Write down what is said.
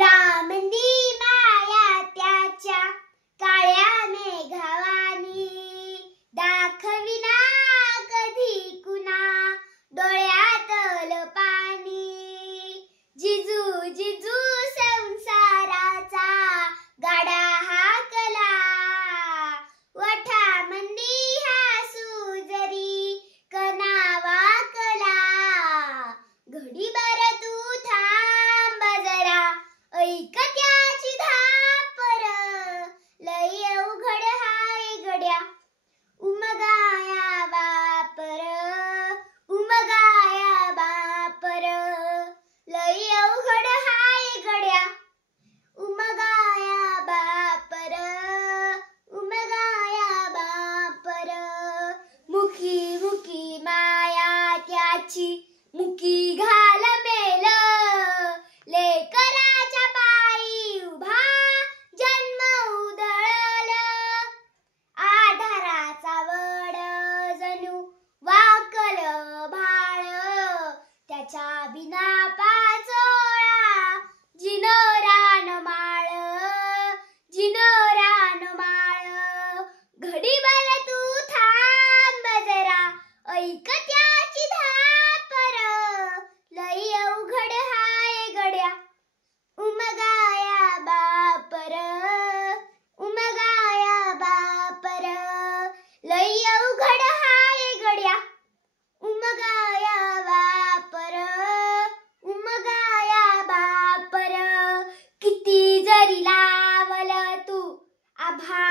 पुरामंदी माया त्याच्या काळ्या मेघावानी दाखविना कधी कुणा डोळ्यातल पाणी जिजू जिजू संसाराचा गाडा हाकला वठामंदी हसू जरी कणा वाकला घडीभर तू थांब जरा ऐक त्याची धापर लय अवघड हाय गड्या उमगाया बापर लय अवघड हाय गड्या उमगाया बापर मुखी मुखी माया त्याची मुकी घाल मेल लेकराच्या पायी उभा जन्म उधळल आधाराचा वड जणू वाकल भाळ त्याच्या बिना पाचोळा जिनोरान माळ घडीभर तू थांब जरा ऐक त्याची धापर लय अवघड हाय गड्या उमगाया बापर लय अवघड हाय गड्या उमगाया बापर किती जरी लावल तू आभा